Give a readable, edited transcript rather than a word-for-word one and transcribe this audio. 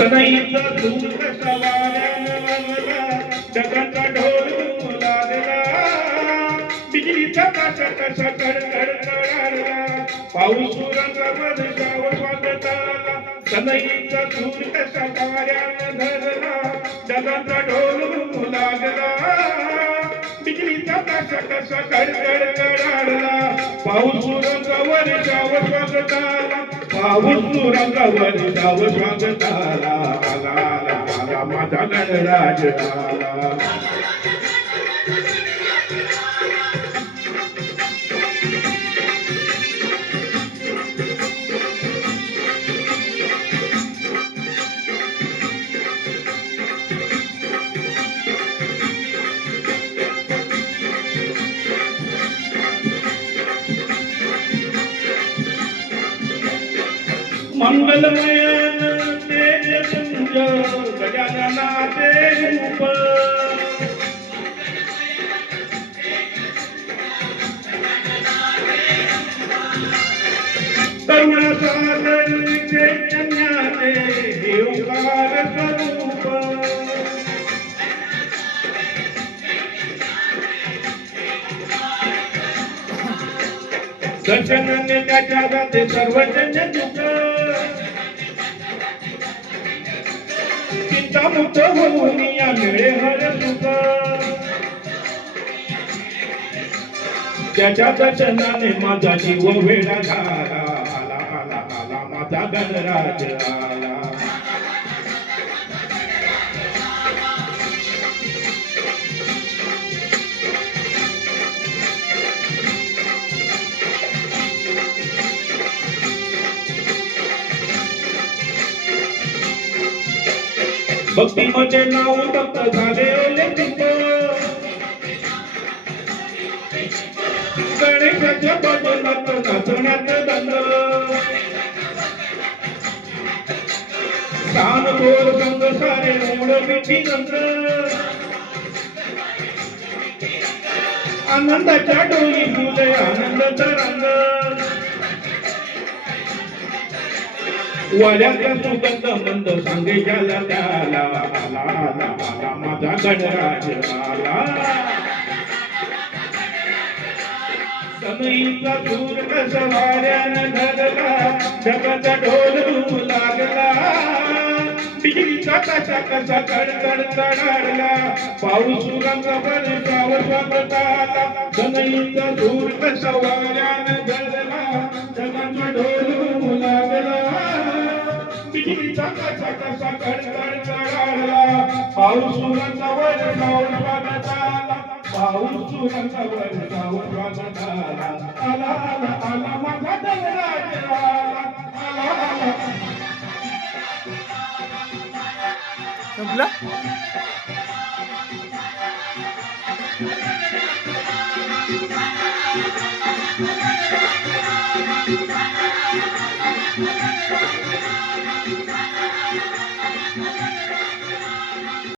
सनईचा दूर सवाऱ्याला जगाचा ढोल लागला बिजलीचा कसा कसा कडकड कडाला पाऊस रंगावर जाव स्वागताला सनईचा दूर कसा वाऱ्याला धरला जगाचा ढोल लागला बिजलीचा कसा कसा कडकड कडाला पाऊस रंगावर जाव स्वागताला पाऊस रंगावर जाव स्वागताला आला आला आला माझा गणराज आला मंगलमय तेज पुंज गजाननाचे रूप करुणा सागर चैतन्याचे ओंकार स्वरूप दर्शनाने त्याच्या जाते सर्वजन जुक चिंतामुक्त होऊन या मिळे हर सुख त्याच्या दर्शनाने माझा जीव वेडा झाला आला आला आला माझा गणराज आला भक्तीमध्ये नाव भक्त झाले चिंत गणेशाच्या भजनात नाचण्यात दंड कान बोल संग सारे ओढ विठी नंद आनंदाच्या डोली फुले आनंद तरंग वाऱ्याचा सुगंध मंद सांगे ज्याला त्याला आला आला आला माझा गणराज आला सनईचा दूर कसा वाऱ्यानं धरला जगाचा ढोल लागला बिजलीचा कसा कसा कडकड कडाडला पाऊस रंगावर जाव स्वागताला सनईचा दूर कसा वाऱ्यानं धरला जगाचा ढोल लागला बिजलीचा कसा कसा कडकड कडाडला पाऊस रंगावर जाव स्वागताला पाऊस रंगावर जाव स्वागताला आला आला आला माझा गणराज आला आला आला संपला